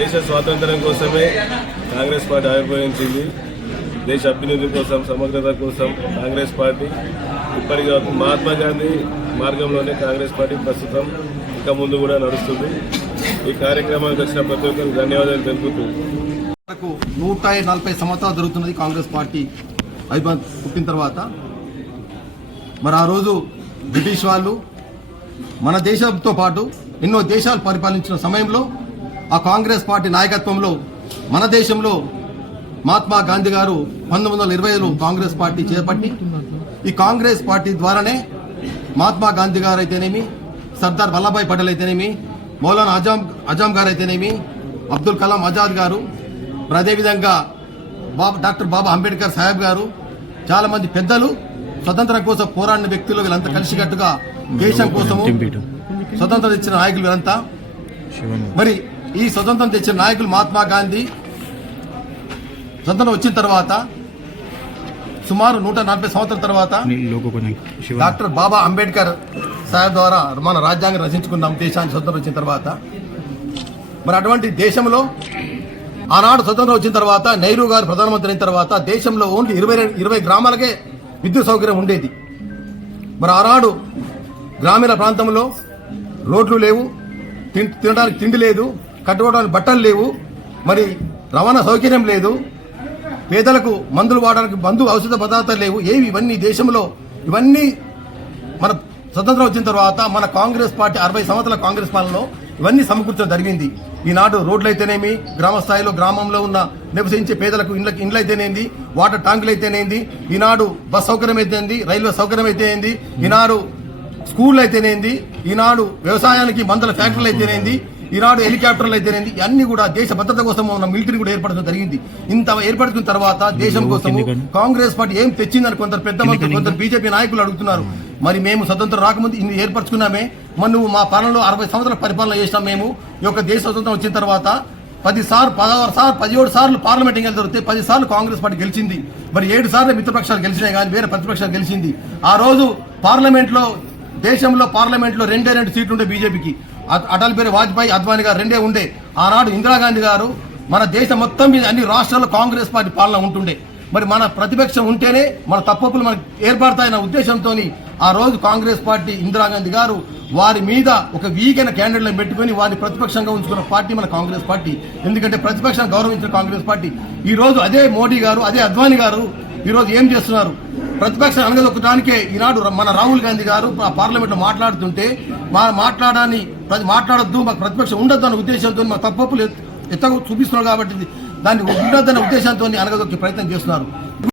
దేశ స్వాతంత్ర్యం కోసమే కాంగ్రెస్ పార్టీ ఆవిర్భవించింది. దేశ అభ్యున్నతి కోసం, సమగ్రత కోసం కాంగ్రెస్ పార్టీ ఇప్పటికే మహాత్మా గాంధీ మార్గంలోనే కాంగ్రెస్ పార్టీ ప్రస్తుతం ఇంకా ముందు కూడా నడుస్తుంది. ఈ కార్యక్రమానికి వచ్చిన ప్రతి ఒక్కరికి ధన్యవాదాలు తెలుపుతూ 140 సంవత్సరాలు జరుగుతున్నది కాంగ్రెస్ పార్టీ పుట్టిన తర్వాత. మరి ఆ రోజు బ్రిటిష్ వాళ్ళు మన దేశంతో పాటు ఎన్నో దేశాలు పరిపాలించిన సమయంలో ఆ కాంగ్రెస్ పార్టీ నాయకత్వంలో మన దేశంలో మహాత్మా గాంధీ గారు 1920లో కాంగ్రెస్ పార్టీ చేపట్టి ఈ కాంగ్రెస్ పార్టీ ద్వారానే మహాత్మా గాంధీ గారు అయితేనేమి, సర్దార్ వల్లభాయ్ పటేల్ అయితేనేమి, మౌలానా ఆజం గారు అయితేనేమి, అబ్దుల్ కలాం ఆజాద్ గారు, అదేవిధంగా డాక్టర్ బాబా అంబేద్కర్ సాహెబ్ గారు, చాలా మంది పెద్దలు స్వతంత్రం కోసం పోరాడిన వ్యక్తులు వీళ్ళంతా కలిసికట్టుగా దేశం కోసము స్వతంత్రం తెచ్చిన నాయకులు వీరంతా. మరి ఈ స్వతంత్రం తెచ్చిన నాయకులు మహాత్మా గాంధీ స్వతంత్రం వచ్చిన తర్వాత సుమారు 140 సంవత్సరాల తర్వాత డాక్టర్ బాబా అంబేద్కర్ సాహెబ్ ద్వారా మన రాజ్యాంగం రచించుకున్నాం దేశానికి స్వతంత్రం వచ్చిన తర్వాత. మరి అటువంటి దేశంలో ఆనాడు స్వతంత్రం వచ్చిన తర్వాత నెహ్రూ గారు ప్రధానమంత్రి అయిన తర్వాత దేశంలో ఓన్లీ 20 గ్రామాలకే విద్యుత్ సౌకర్యం ఉండేది. మరి ఆనాడు గ్రామీణ ప్రాంతంలో రోడ్లు లేవు, తినడానికి తిండి లేదు, కట్టుకోవడానికి బట్టలు లేవు, మరి రవాణా సౌకర్యం లేదు, పేదలకు మందులు వాడడానికి ఔషధ పదార్థాలు లేవు. ఇవన్నీ దేశంలో ఇవన్నీ మన స్వతంత్రం వచ్చిన తర్వాత మన కాంగ్రెస్ పార్టీ 60 సంవత్సరాల కాంగ్రెస్ పాలనలో ఇవన్నీ సమకూర్చడం జరిగింది. ఈనాడు రోడ్లు అయితేనేమి, గ్రామ స్థాయిలో గ్రామంలో ఉన్న నివసించే పేదలకు ఇండ్లు అయితేనేంది, వాటర్ ట్యాంకులు అయితేనేంది, ఈనాడు బస్ సౌకర్యం అయితేంది, రైల్వే సౌకర్యం అయితేనేంది, ఈనాడు స్కూళ్ళు అయితేనేంది, ఈనాడు వ్యవసాయానికి మందుల ఫ్యాక్టరీలు అయితేనేంది, ఈనాడు హెలికాప్టర్లు అయితేనేంది, అన్ని కూడా దేశ భద్రత కోసం ఉన్న మిలిటరీ కూడా ఏర్పడడం జరిగింది. ఇంత ఏర్పడుతున్న తర్వాత దేశం కోసం కాంగ్రెస్ పార్టీ ఏం తెచ్చిందని కొందరు పెద్ద మంత్రులు, కొందరు బీజేపీ నాయకులు అడుగుతున్నారు. మరి మేము స్వతంత్రం రాకముందు ఇన్ని ఏర్పరచుకున్నామే, మరి నువ్వు మా పాలనలో 60 సంవత్సరాల పరిపాలన చేసినాం. మేము ఈ యొక్క దేశ స్వతంత్రం వచ్చిన తర్వాత 17 సార్లు పార్లమెంట్ ఎన్నికలు జరిగితే 10 సార్లు కాంగ్రెస్ పార్టీ గెలిచింది. మరి 7 సార్లు మిత్రపక్షాలు గెలిచినాయి కానీ వేరే ప్రతిపక్షాలు గెలిచింది. ఆ రోజు దేశంలో పార్లమెంట్లో 2 సీట్లు ఉండే బీజేపీకి. అటల్ బిహారీ వాజ్పేయి, అద్వానీ గారు 2 ఉండే. ఆనాడు ఇందిరాగాంధీ గారు మన దేశం మొత్తం మీద అన్ని రాష్ట్రాల్లో కాంగ్రెస్ పార్టీ పాలన ఉంటుండే. మరి మన ప్రతిపక్షం ఉంటేనే మన తప్పులు మనకు ఏర్పడతాయన్న ఉద్దేశంతో ఆ రోజు కాంగ్రెస్ పార్టీ ఇందిరాగాంధీ గారు వారి మీద ఒక వీగైన క్యాండిడేట్లను పెట్టుకుని వారిని ప్రతిపక్షంగా ఉంచుకున్న పార్టీ మన కాంగ్రెస్ పార్టీ. ఎందుకంటే ప్రతిపక్షాన్ని గౌరవించిన కాంగ్రెస్ పార్టీ. ఈ రోజు అదే మోడీ గారు, అదే అద్వానీ గారు ఈరోజు ఏం చేస్తున్నారు? ప్రతిపక్షం అనగదొక్కడానికే ఈనాడు మన రాహుల్ గాంధీ గారు పార్లమెంట్లో మాట్లాడుతుంటే మాట్లాడొద్దు, మాకు ప్రతిపక్షం ఉండొద్దు అన్న ఉద్దేశంతో మా తప్పులు ఎత్తగా చూపిస్తున్నారు. కాబట్టి దాన్ని ఉండొద్దన్న ఉద్దేశంతో అనగదొక్కే ప్రయత్నం చేస్తున్నారు.